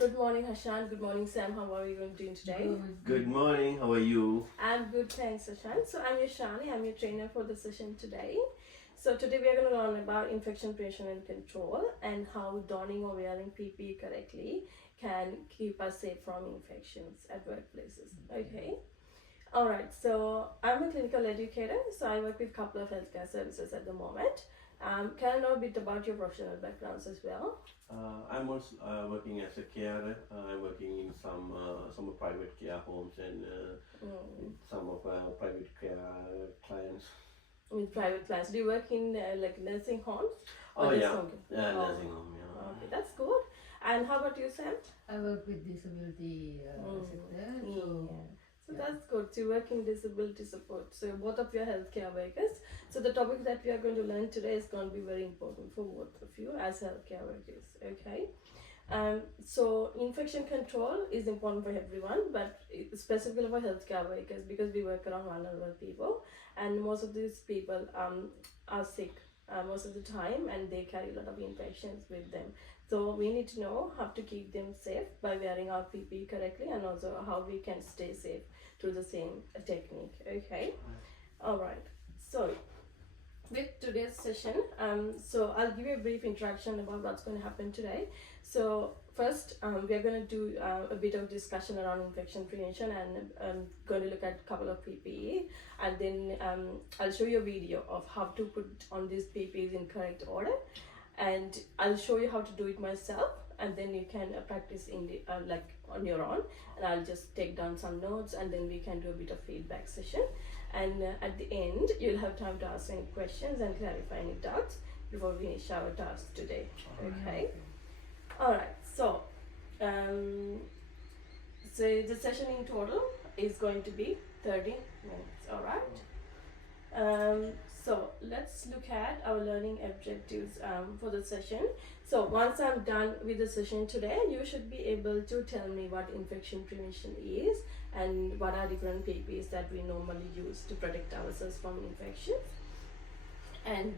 Good morning, Hashan. Good morning, Sam. How are you doing today? Good morning, how are you? I'm good, thanks, Hashan. So I'm your Shani. I'm your trainer for the session today. So today we are going to learn about infection prevention and control and how donning or wearing PPE correctly can keep us safe from infections at workplaces. Okay. All right. So I'm a clinical educator. So I work with a couple of healthcare services at the moment. Can I know a bit about your professional backgrounds as well? I'm also working as a carer. I'm working in some private care homes and with some of private care clients. With private clients. Do you work in like nursing homes or Oh just yeah, home? yeah, Oh, nursing home. Yeah. okay, that's good. And how about you, Sam? I work with disability sector. So that's good. So you work in disability support. So both of you are healthcare workers. So the topic that we are going to learn today is going to be very important for both of you as healthcare workers. Okay. So infection control is important for everyone, but specifically for healthcare workers because we work around vulnerable people, and most of these people are sick most of the time, and they carry a lot of infections with them. So we need to know how to keep them safe by wearing our PPE correctly, and also how we can stay safe through the same technique. Okay. All right. So with today's session, so I'll give you a brief introduction about what's going to happen today. So first, we are going to do a bit of discussion around infection prevention, and going to look at a couple of PPE, and then I'll show you a video of how to put on these PPEs in correct order, and I'll show you how to do it myself, and then you can practice in the like on your own, and I'll just take down some notes, and then we can do a bit of feedback session. And at the end, you'll have time to ask any questions and clarify any doubts before we finish our task today. Okay? Alright, so the session in total is going to be 30 minutes. Alright? So let's look at our learning objectives for the session. So once I'm done with the session today, you should be able to tell me what infection prevention is and what are different PPEs that we normally use to protect ourselves from infections. And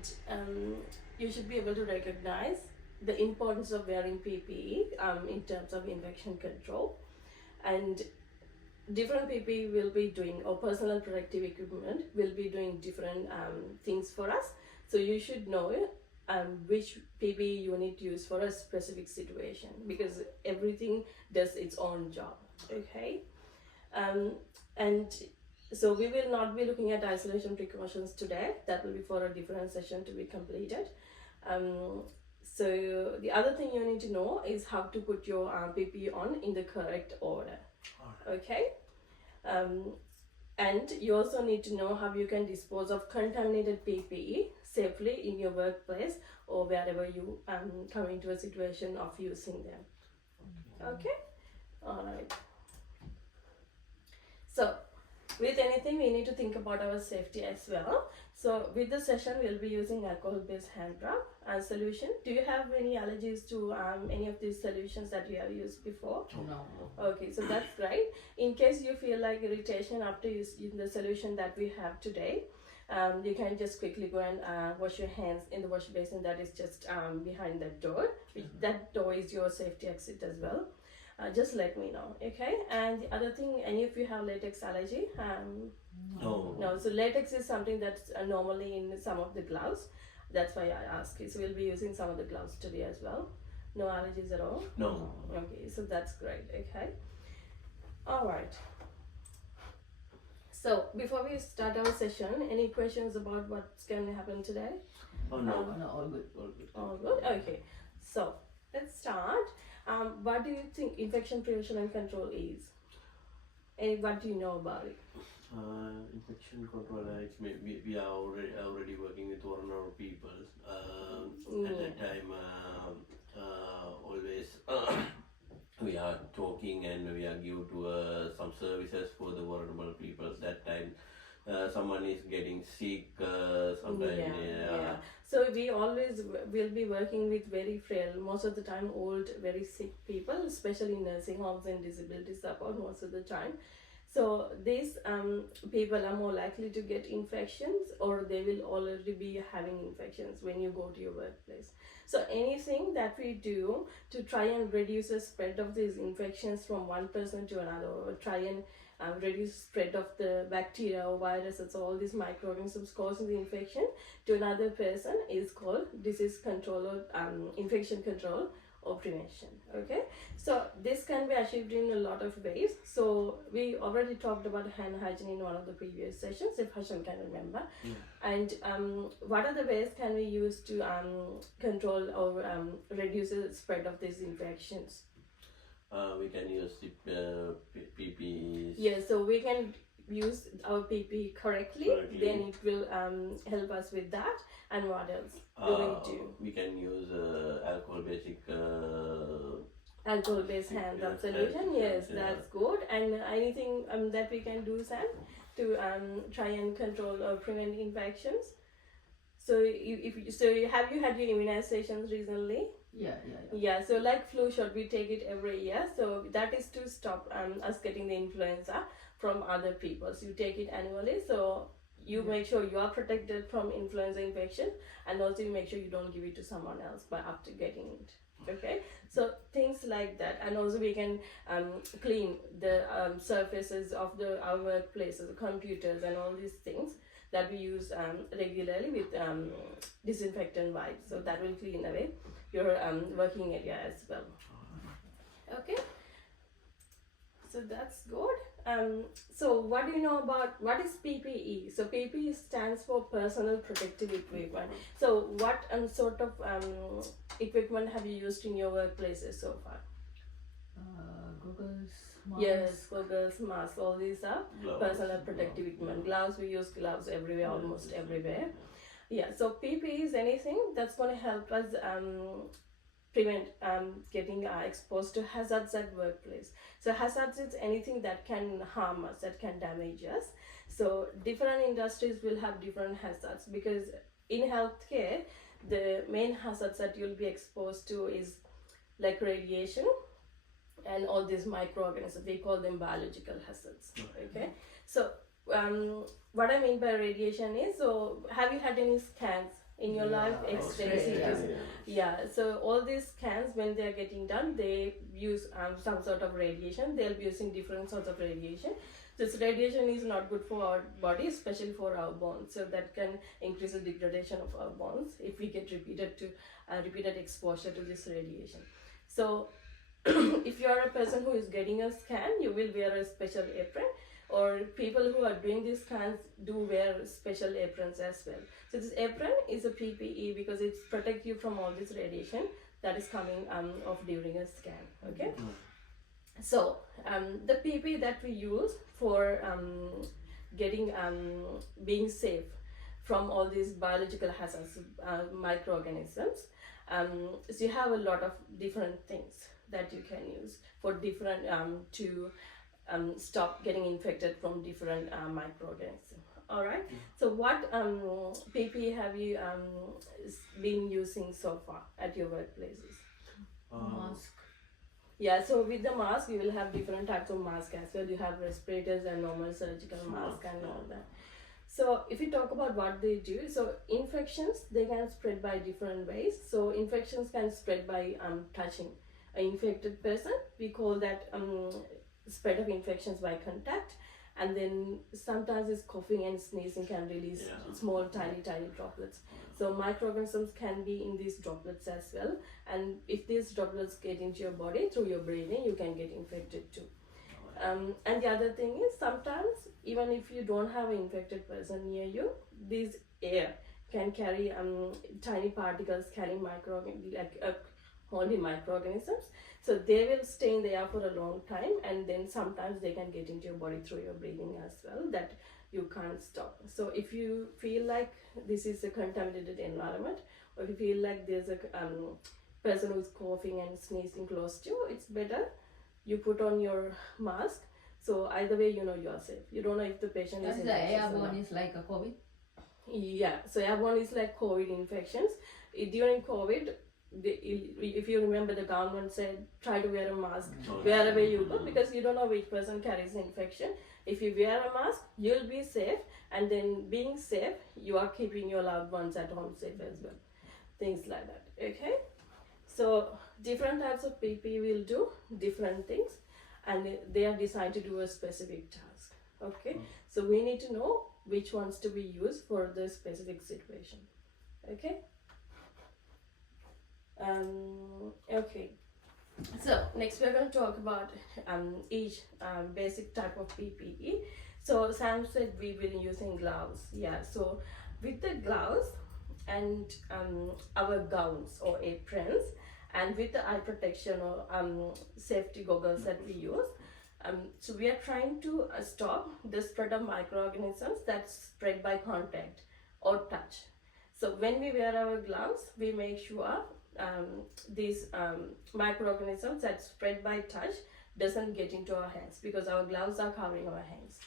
you should be able to recognize the importance of wearing PPE in terms of infection control. And different PPE will be doing, or personal protective equipment will be doing different things for us. So you should know which PPE you need to use for a specific situation, because everything does its own job. Okay. And so we will not be looking at isolation precautions today. That will be for a different session to be completed. So the other thing you need to know is how to put your PPE on in the correct order. Okay. And you also need to know how you can dispose of contaminated PPE safely in your workplace or wherever you come into a situation of using them. Okay. All right. So with anything, we need to think about our safety as well. So with the session, we'll be using alcohol-based hand rub and solution. Do you have any allergies to any of these solutions that you have used before? No. Okay, so that's great. In case you feel like irritation after using the solution that we have today, you can just quickly go and wash your hands in the wash basin that is just behind that door. That door is your safety exit as well. Just let me know, okay? And the other thing, any of you have latex allergy? No. No, so latex is something that's normally in some of the gloves. That's why I asked you. So we'll be using some of the gloves today as well. No allergies at all? No. Okay, so that's great, okay? All right. So before we start our session, any questions about what's going to happen today? Oh no. No, all good. All good. All good? Okay. So let's start. What do you think infection prevention and control is? And what do you know about it? Infection control. We are already working with vulnerable people. At that time, always we are talking and we are give to some services for the vulnerable people. That time, someone is getting sick. Sometimes. Yeah. So we always will be working with very frail, most of the time old, very sick people, especially in nursing homes and disability support most of the time. So these people are more likely to get infections, or they will already be having infections when you go to your workplace. So anything that we do to try and reduce the spread of these infections from one person to another, or try and reduce spread of the bacteria or viruses, all these microorganisms causing the infection to another person, is called disease control or infection control or prevention. Okay, so this can be achieved in a lot of ways. So we already talked about hand hygiene in one of the previous sessions, if Hashan can remember. And what are the ways can we use to control or reduce the spread of these infections? We can use the PPEs. Yes, so we can use our PPE correctly, then it will help us with that. And what else do we do? We can use Alcohol-based hand rub solution. Yes, that's good. And anything that we can do, Sam, to try and control or prevent infections? So have you had your immunizations recently? Yeah, so like flu shot, we take it every year. So that is to stop us getting the influenza from other people. So you take it annually. So you make sure you are protected from influenza infection, and also you make sure you don't give it to someone else by after getting it. Okay, so things like that. And also we can clean the surfaces of our workplaces, the computers and all these things that we use regularly with disinfectant wipes. So that will clean away your working area as well. Okay, so that's good. So what do you know about what is PPE? So PPE stands for personal protective equipment. So what sort of equipment have you used in your workplaces so far? Goggles, masks. Yes, goggles, masks, all these are gloves, personal protective equipment. Gloves, we use gloves everywhere, almost everywhere. Yeah, so PPE is anything that's going to help us prevent getting exposed to hazards at workplace. So hazards is anything that can harm us, that can damage us. So different industries will have different hazards, because in healthcare, the main hazards that you'll be exposed to is like radiation and all these microorganisms. We call them biological hazards. Okay, so what I mean by radiation is, so have you had any scans in your life? X-rays, yeah. So all these scans, when they are getting done, they use some sort of radiation. They'll be using different sorts of radiation. This radiation is not good for our body, especially for our bones. So that can increase the degradation of our bones if we get repeated exposure to this radiation. So if you are a person who is getting a scan, you will wear a special apron, or people who are doing these scans do wear special aprons as well. So this apron is a PPE because it protects you from all this radiation that is coming off during a scan. Okay. So the PPE that we use for getting being safe from all these biological hazards, microorganisms. So you have a lot of different things that you can use for different to stop getting infected from different microorganisms. All right. So what PPE have you been using so far at your workplaces? Mask. Yeah, so with the mask, you will have different types of mask as well. You have respirators and normal surgical mask and all that. So if you talk about what they do, so infections, they can spread by different ways. So infections can spread by touching an infected person. We call that spread of infections by contact. And then sometimes this coughing and sneezing can release small tiny droplets. So microorganisms can be in these droplets as well, and if these droplets get into your body through your breathing, you can get infected too. And the other thing is, sometimes even if you don't have an infected person near you, this air can carry tiny particles carrying only microorganisms. So they will stay in the air for a long time, and then sometimes they can get into your body through your breathing as well, that you can't stop. So if you feel like this is a contaminated environment, or if you feel like there's a person who's coughing and sneezing close to you, it's better you put on your mask. So either way, you know you are safe. You don't know if the patient is infectious. The airborne is like a COVID? Yeah, so airborne is like COVID infections. During COVID, if you remember, the government said try to wear a mask Oh, wherever you go, because you don't know which person carries the infection. If you wear a mask, you'll be safe, and then being safe, you are keeping your loved ones at home safe as well. Things like that. Okay, so different types of PPE will do different things, and they are designed to do a specific task. Okay, so we need to know which ones to be used for the specific situation. Okay. Okay. So next we're going to talk about each basic type of PPE. So Sam said we will be using gloves. Yeah. So with the gloves and our gowns or aprons, and with the eye protection or safety goggles that we use, so we are trying to stop the spread of microorganisms that's spread by contact or touch. So when we wear our gloves, we make sure these microorganisms that spread by touch doesn't get into our hands, because our gloves are covering our hands.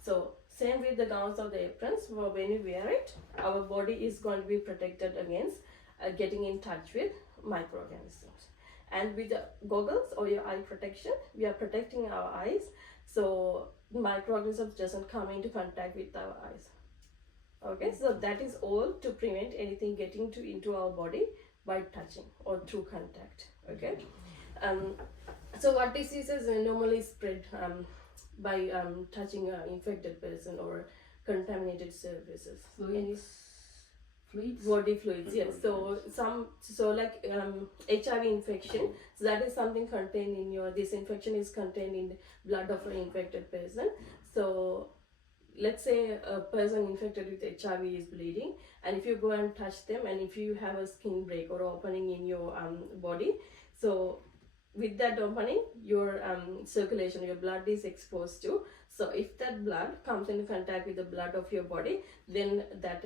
So same with the gowns or the aprons, when we wear it, our body is going to be protected against getting in touch with microorganisms. And with the goggles or your eye protection, we are protecting our eyes, so microorganisms doesn't come into contact with our eyes. Okay, so that is all to prevent anything getting into our body by touching or through contact. Okay, so what diseases normally spread by touching an infected person or contaminated surfaces? Fluids. Body fluids, yes. So like HIV infection, so that is something contained in your, this infection is contained in the blood of an infected person. So let's say a person infected with HIV is bleeding, and if you go and touch them, and if you have a skin break or opening in your body, so with that opening, your circulation, your blood is exposed to. So if that blood comes into contact with the blood of your body, then that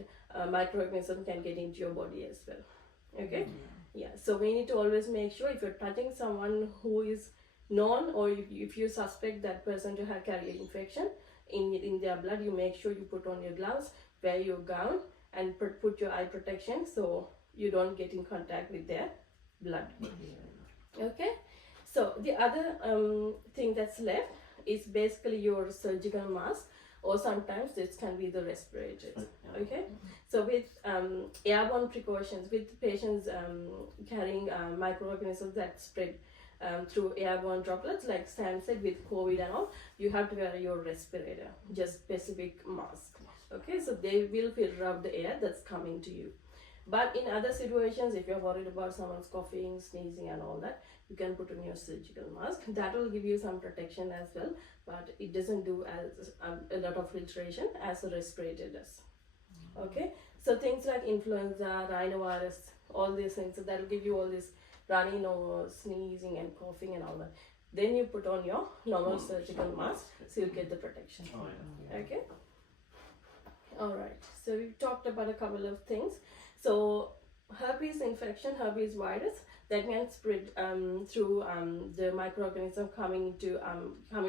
microorganism can get into your body as well. Okay. Yeah, so we need to always make sure, if you're touching someone who is known, or if you suspect that person to have carried infection in their blood, you make sure you put on your gloves, wear your gown, and put your eye protection, so you don't get in contact with their blood. Okay, so the other thing that's left is basically your surgical mask, or sometimes this can be the respirators. Okay, so with airborne precautions, with patients carrying microorganisms that spread through airborne droplets, like Sam said, with COVID and all, you have to wear your respirator, just specific mask. Okay, so they will filter out the air that's coming to you. But in other situations, if you're worried about someone's coughing, sneezing and all that, you can put on your surgical mask. That will give you some protection as well, but it doesn't do as a lot of filtration as a respirator does. Okay, so things like influenza, rhinovirus, all these things, so that will give you all this runny nose, sneezing and coughing and all that. Then you put on your normal surgical mask, so you get the protection. Okay. All right. So we've talked about a couple of things. So herpes infection, herpes virus, that can spread through the microorganism coming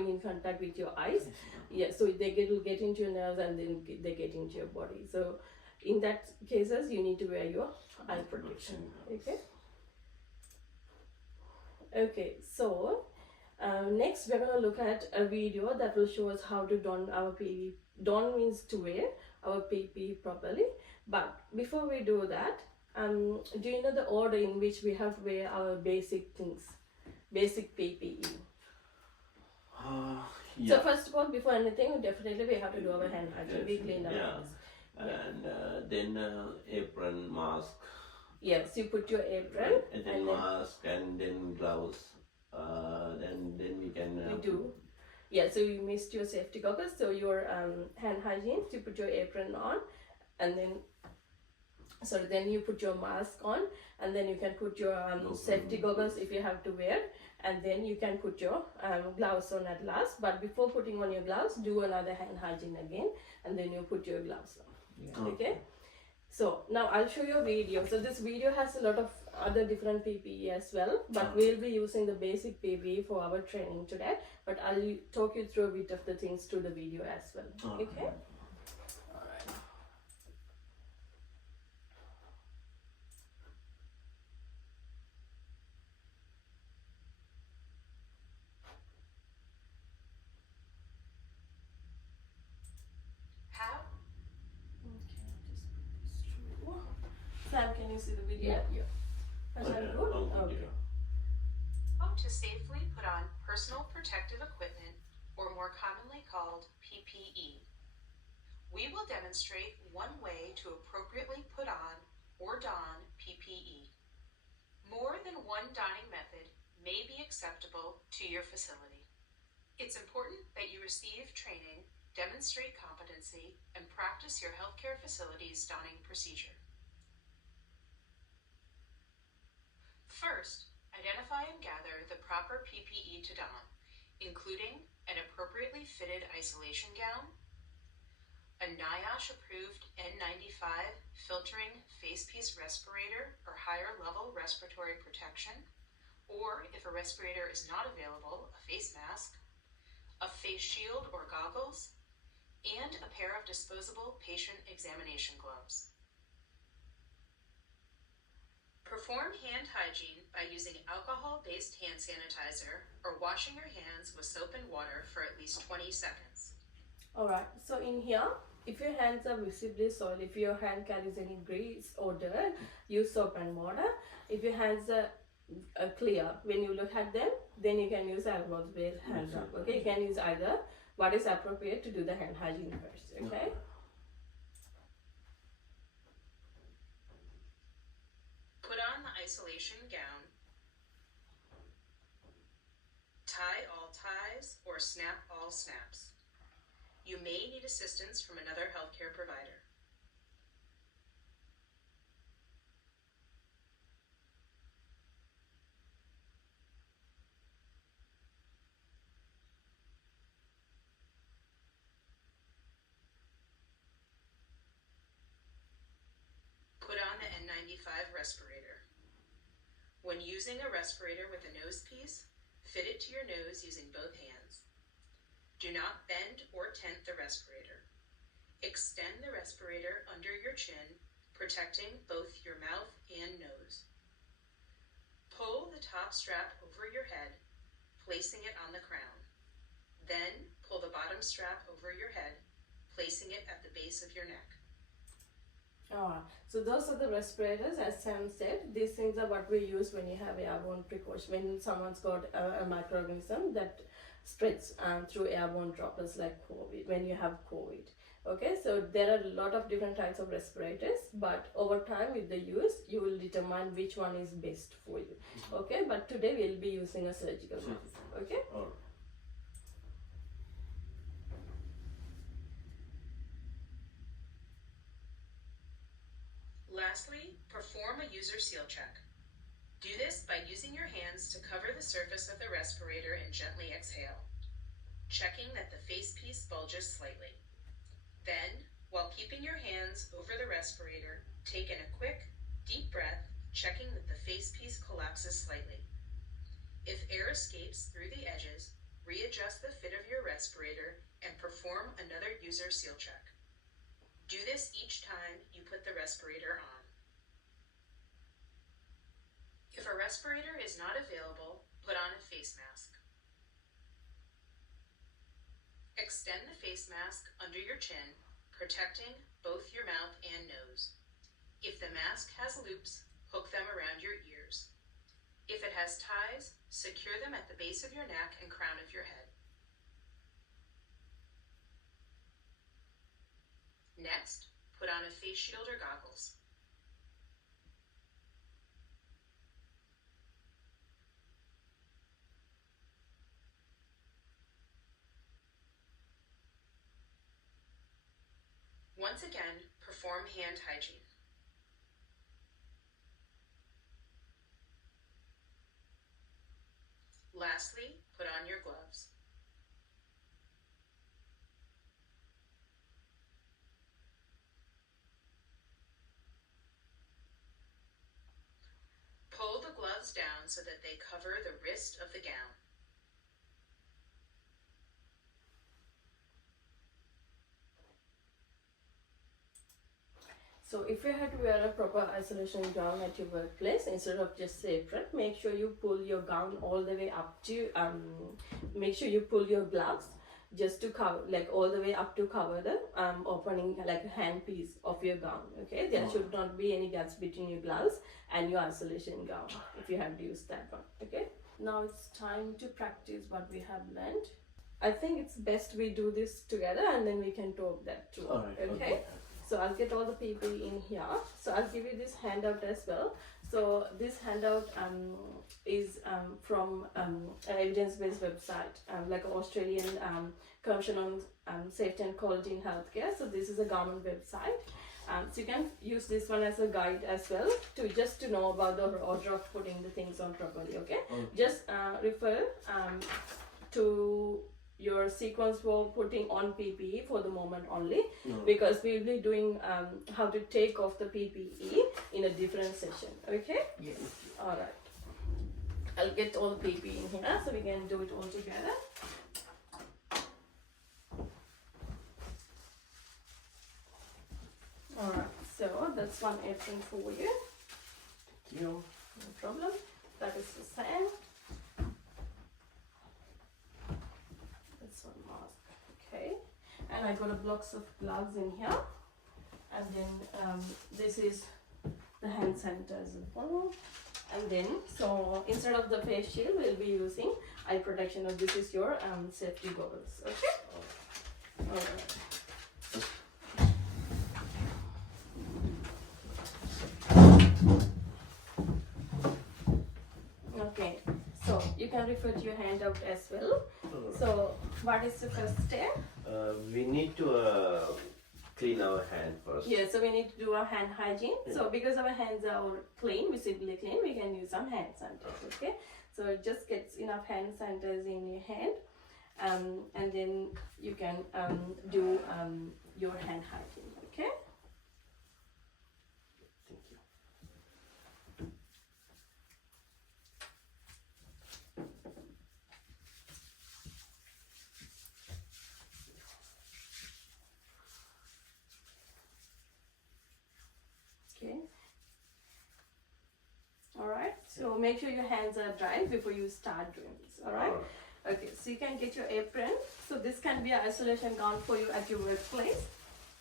in contact with your eyes. Yeah. So they will get into your nerves, and then they get into your body. So in that cases, you need to wear your eye protection. Okay. Okay. So next we're gonna look at a video that will show us how to don our PPE. Don means to wear our PPE properly. But before we do that, do you know the order in which we have to wear our basic things, basic PPE? Yeah. So first of all, before anything, definitely we have to do our hand hygiene. We clean our hands. And then apron, mask. Yes, you put your apron and then mask, and then gloves. Then we can. We do. Yeah, so you missed your safety goggles. So your hand hygiene, you put your apron on, and then then you put your mask on, and then you can put your safety goggles if you have to wear, and then you can put your gloves on at last. But before putting on your gloves, do another hand hygiene again, and then you put your gloves on. Okay. So now I'll show you a video. So this video has a lot of other different PPE as well, but we'll be using the basic PPE for our training today. But I'll talk you through a bit of the things through the video as well. Okay. protective equipment, or more commonly called PPE. We will demonstrate one way to appropriately put on or don PPE. More than one donning method may be acceptable to your facility. It's important that you receive training, demonstrate competency, and practice your healthcare facility's donning procedure. First, identify and gather the proper PPE to don, including an appropriately fitted isolation gown, a NIOSH-approved N95 filtering facepiece respirator or higher level respiratory protection, or if a respirator is not available, a face mask, a face shield or goggles, and a pair of disposable patient examination gloves. Perform hand hygiene by using alcohol-based hand sanitizer or washing your hands with soap and water for at least 20 seconds. Alright, so in here, if your hands are visibly soiled, if your hand carries any grease or dirt, use soap and water. If your hands are clear, when you look at them, then you can use alcohol-based hand rub. Okay, you can use either. What is appropriate to do the hand hygiene first. Okay. Put on the isolation gown. Tie all ties or snap all snaps. You may need assistance from another healthcare provider. Put on the N95 respirator. When using a respirator with a nose piece, fit it to your nose using both hands. Do not bend or tent the respirator. Extend the respirator under your chin, protecting both your mouth and nose. Pull the top strap over your head, placing it on the crown. Then pull the bottom strap over your head, placing it at the base of your neck. Alright, so those are the respirators. As Sam said, these things are what we use when you have airborne precaution, when someone's got a microorganism that spreads through airborne droplets like COVID, when you have COVID. Okay, so there are a lot of different types of respirators, but over time with the use, you will determine which one is best for you. Okay, but today we'll be using a surgical mask. Okay. Alright. Lastly, perform a user seal check. Do this by using your hands to cover the surface of the respirator and gently exhale, checking that the facepiece bulges slightly. Then, while keeping your hands over the respirator, take in a quick, deep breath, checking that the facepiece collapses slightly. If air escapes through the edges, readjust the fit of your respirator and perform another user seal check. Do this each time you put the respirator on. If a respirator is not available, put on a face mask. Extend the face mask under your chin, protecting both your mouth and nose. If the mask has loops, hook them around your ears. If it has ties, secure them at the base of your neck and crown of your head. Next, put on a face shield or goggles. Once again, perform hand hygiene. Lastly, put on your gloves. Pull the gloves down so that they cover the wrist of the gown. So if you had to wear a proper isolation gown at your workplace instead of just apron, make sure you pull your gown all the way up to make sure you pull your gloves just to cover, like all the way up to cover the opening, like a hand piece of your gown. Okay, there should not be any gaps between your gloves and your isolation gown if you have to use that one. Okay. Now it's time to practice what we have learned. I think it's best we do this together and then we can talk that too. Alright, Okay? So I'll get all the PPE in here. So I'll give you this handout as well. So this handout is from an evidence-based website, like an Australian Commission on Safety and Quality in Healthcare. So this is a government website. So you can use this one as a guide as well to just to know about the order of putting the things on properly. Okay? Just refer to your sequence for putting on PPE for the moment only, because we will be doing how to take off the PPE in a different session. Okay? Yes. Alright. I'll get all the PPE in here so we can do it all together. Alright, so that's one apron for you. Thank you. No problem. That is the same. Okay, and I got a blocks of gloves in here, and then this is the hand sanitizer bottle, and then so instead of the face shield we'll be using eye protection, or this is your safety goggles. Okay. Alright. Okay, so you can refer to your handout as well. So what is the first step? We need to clean our hand first. Yeah, so we need to do our hand hygiene. So because our hands are all clean, visibly clean, we can use some hand sanitizer. Okay, so it just gets enough hand sanitizer in your hand, and then you can do your hand hygiene. Okay. Thank you. Okay. Alright, so make sure your hands are dry before you start doing this. Alright? Okay, so you can get your apron. So this can be an isolation gown for you at your workplace,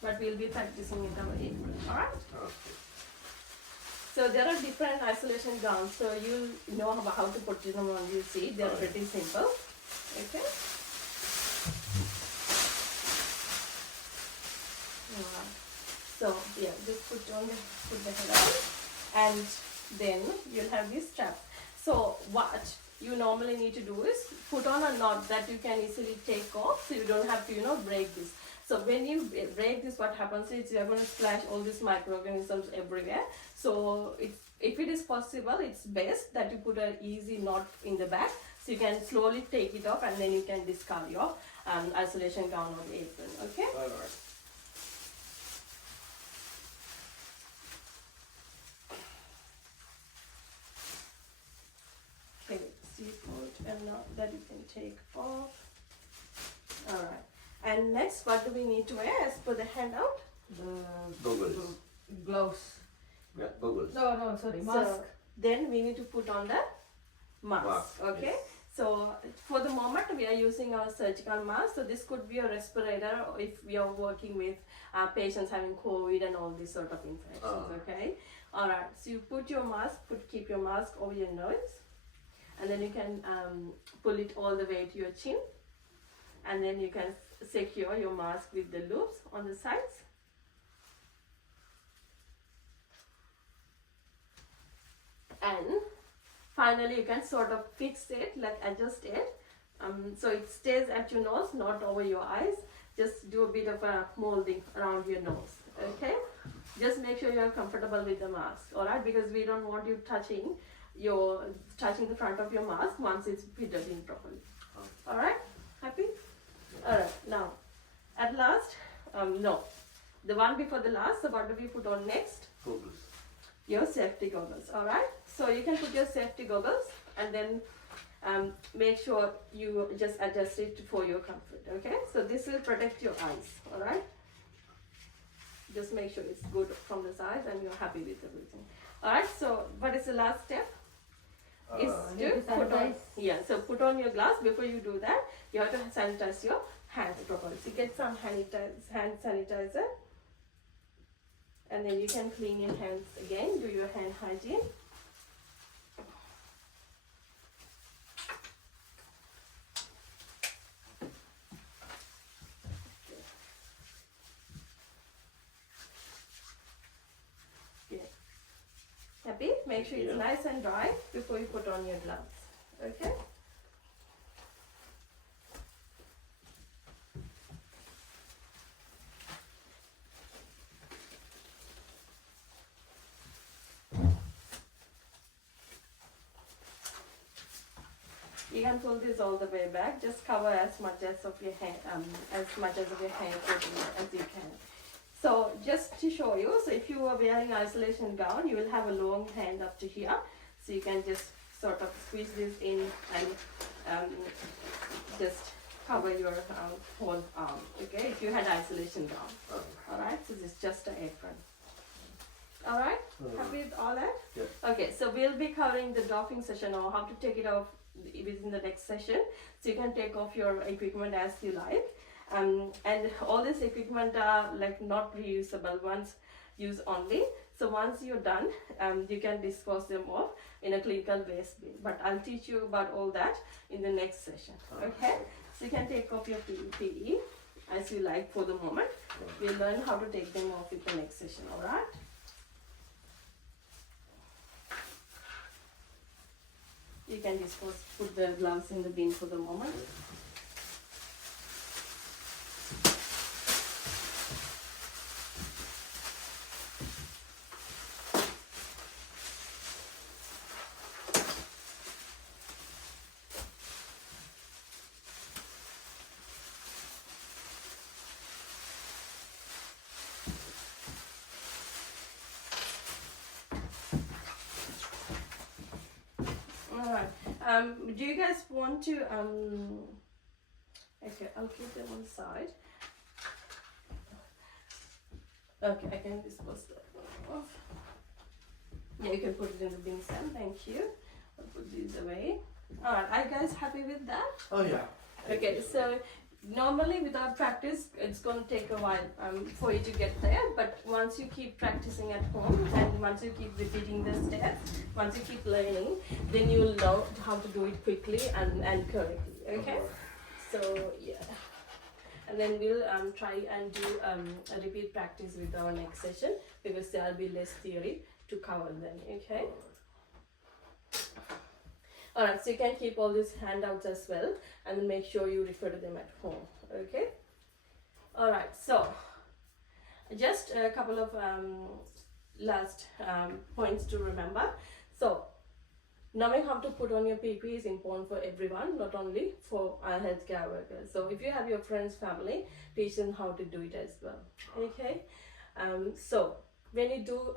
but we'll be practicing with our apron. Alright? Okay. So there are different isolation gowns, so you know how to put them on your seat. They're pretty simple. Okay? Alright. So yeah, just put the head on, and then you'll have these straps. So what you normally need to do is put on a knot that you can easily take off, so you don't have to break this. So when you break this, what happens is you're going to splash all these microorganisms everywhere. So if it is possible, it's best that you put an easy knot in the back, so you can slowly take it off, and then you can discard your isolation gown or apron. Okay? Alright. Okay, so you put a knot that you can take off. Alright. And next, what do we need to wear as per the handout? Goggles. Gloves. Yeah, goggles. No, sorry, mask. So then we need to put on the mask. Mask, Okay. yes. So for the moment we are using our surgical mask. So this could be a respirator if we are working with patients having COVID and all these sort of infections. Okay. All right. So you put your mask. Keep your mask over your nose, and then you can pull it all the way to your chin, and then you can secure your mask with the loops on the sides. And finally, you can sort of fix it, like adjust it, so it stays at your nose, not over your eyes. Just do a bit of a molding around your nose. Okay, just make sure you're comfortable with the mask. All right, because we don't want you touching the front of your mask once it's fitted in properly. All right, happy? All right, now at last, no, the one before the last. So what do we put on next? Goggles. Your safety goggles. All right, so you can put your safety goggles, and then make sure you just adjust it for your comfort. Okay, so this will protect your eyes. All right, just make sure it's good from the sides and you're happy with everything. All right, so what is the last step? Is to put on, so put on your gloves. Before you do that, you have to sanitize your hands properly. So you get some hand sanitizer, and then you can clean your hands again, do your hand hygiene. Make sure it's Yeah. nice and dry before you put on your gloves. Okay? You can pull this all the way back. Just cover as much as of your hair, as much as of your hair as you can. So just to show you, so if you are wearing isolation gown, you will have a long hand up to here. So you can just sort of squeeze this in and just cover your whole arm. Okay, if you had isolation gown. All right. So this is just an apron. All right. Happy with all that? Yeah. Okay. So we'll be covering the doffing session or how to take it off within the next session. So you can take off your equipment as you like. And all this equipment are like not reusable, once use only. So once you're done, you can dispose them off in a clinical waste bin. But I'll teach you about all that in the next session. Okay? So you can take off your PPE as you like for the moment. We'll learn how to take them off in the next session. Alright? You can put the gloves in the bin for the moment. Alright. Do you guys want to okay, I'll keep them on the side. Okay, I can dispose that one off. Yeah, you can put it in the bin, Sam. Thank you. I'll put these away. Alright, are you guys happy with that? Oh yeah. Okay, so normally without practice, it's going to take a while for you to get there. But once you keep practicing at home and once you keep repeating the steps, once you keep learning, then you'll know how to do it quickly and correctly. Okay? So yeah. And then we'll try and do a repeat practice with our next session because there will be less theory to cover then. Okay? Alright, so you can keep all these handouts as well and then make sure you refer to them at home. Okay? Alright, so just a couple of last points to remember. So, knowing how to put on your PPE is important for everyone, not only for our healthcare workers. So, if you have your friends, family, teach them how to do it as well. Okay? So, when you do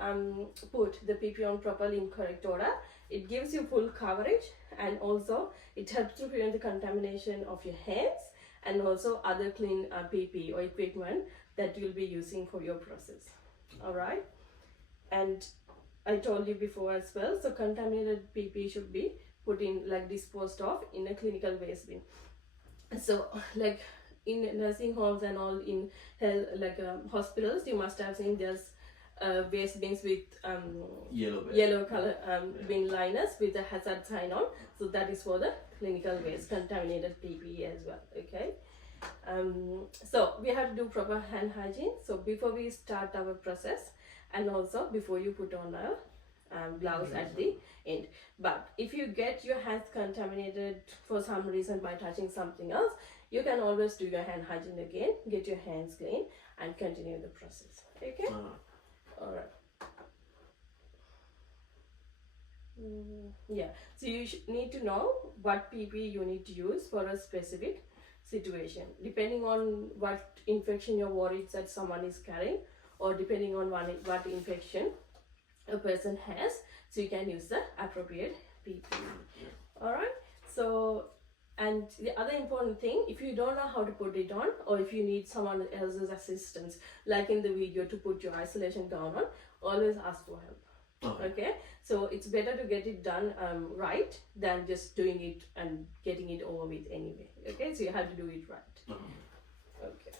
put the PPE on properly in correct order, it gives you full coverage and also it helps to prevent the contamination of your hands and also other clean PPE or equipment that you'll be using for your process. Alright? And I told you before as well, so contaminated PPE should be put in, like disposed of in a clinical waste bin. So like in nursing homes and all in health, like hospitals, you must have seen there's waste bins with yellow color bin liners with a hazard sign on. So that is for the clinical waste, contaminated PPE as well. Okay. So we have to do proper hand hygiene. So before we start our process, and also before you put on our gloves at the end. But if you get your hands contaminated for some reason by touching something else, you can always do your hand hygiene again, get your hands clean, and continue the process. Okay. Alright. Yeah, so you need to know what PPE you need to use for a specific situation, depending on what infection you're worried that someone is carrying, or depending on what infection a person has, so you can use the appropriate PPE. Alright, so and the other important thing, if you don't know how to put it on, or if you need someone else's assistance, like in the video, to put your isolation gown on, always ask for help. Okay, so it's better to get it done right than just doing it and getting it over with anyway. Okay, so you have to do it right. Okay.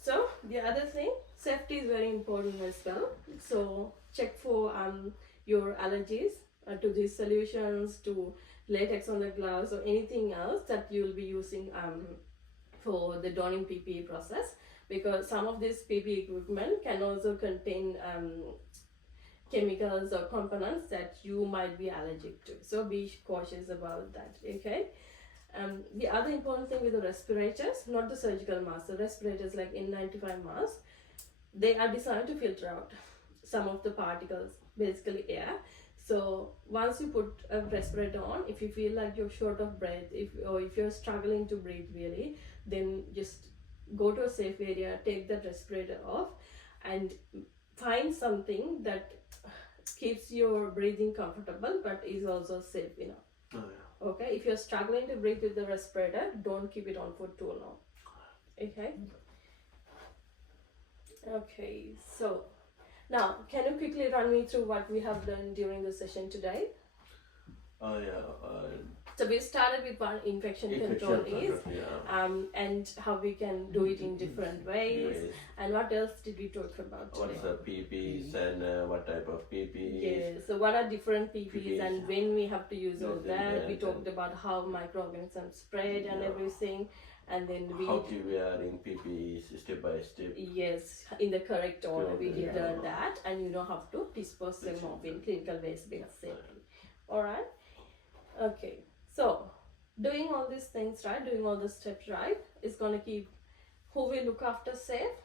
So the other thing, safety is very important as well. So check for your allergies to these solutions, to latex on the gloves, or anything else that you'll be using for the donning PPE process, because some of this PPE equipment can also contain chemicals or components that you might be allergic to. So be cautious about that, okay? The other important thing with the respirators, not the surgical masks, the respirators like N95 masks, they are designed to filter out some of the particles, basically air. So once you put a respirator on, if you feel like you're short of breath, or if you're struggling to breathe really, then just go to a safe area, take that respirator off, and find something that keeps your breathing comfortable but is also safe enough. Oh, yeah. Okay, if you're struggling to breathe with the respirator, don't keep it on for too long. Okay. Okay, so now can you quickly run me through what we have done during the session today? Oh, yeah. So we started with one infection control is, and how we can do it in different ways. Yes. And what else did we talk about today? What's the PPEs and what type of PPEs? Yeah, so what are different PPEs PPEs. and when we have to use all Use that. it, We and talked about how microorganisms spread and Yeah. everything, and then we How to wearing PPEs step by step. yes, in the correct order we did Yeah. learn that, and you know how to dispose them off in clinical waste bins safely. Alright? Okay, so doing all these things right, doing all the steps right is going to keep who we look after safe,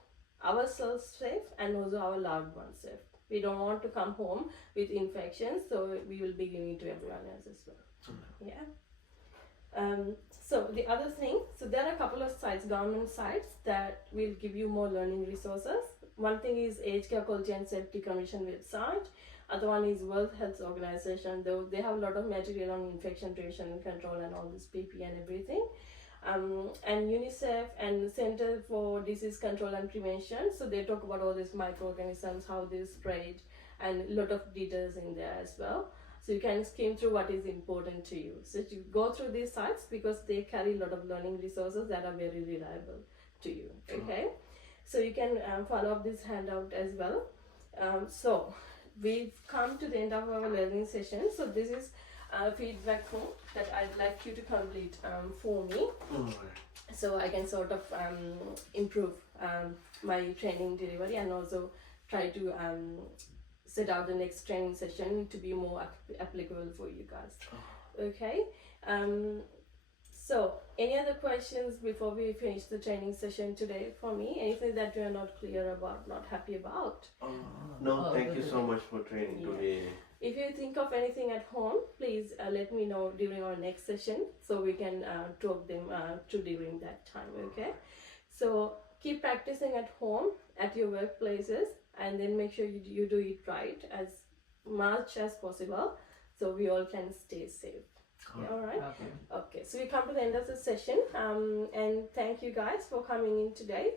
ourselves safe, and also our loved ones safe. We don't want to come home with infections, so we will be giving it to everyone else as well. Yeah. So the other thing, so there are a couple of sites, government sites, that will give you more learning resources. One thing is Aged Care Quality and Safety Commission website. Other one is World Health Organization. Though they have a lot of material on infection prevention and control and all this PPE and everything. And UNICEF and Center for Disease Control and Prevention. So they talk about all these microorganisms, how they spread, and a lot of details in there as well. So you can skim through what is important to you. So you go through these sites because they carry a lot of learning resources that are very reliable to you. Okay, so you can follow up this handout as well. So we've come to the end of our learning session. So this is a feedback form that I'd like you to complete for me, so I can sort of improve my training delivery and also try to set out the next training session to be more applicable for you guys. Okay, so any other questions before we finish the training session today for me? Anything that you are not clear about, not happy about? No, thank you so much for training Yeah. today. If you think of anything at home, please let me know during our next session so we can talk them through during that time. Okay, so keep practicing at home, at your workplaces, and then make sure you do it right as much as possible so we all can stay safe. Yeah, all right. Okay, so we come to the end of the session, and thank you guys for coming in today,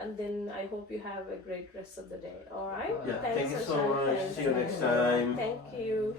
and then I hope you have a great rest of the day. All right. Yeah, Thanks, thank you so Ashan. much. Thanks. See you next time. Thank you.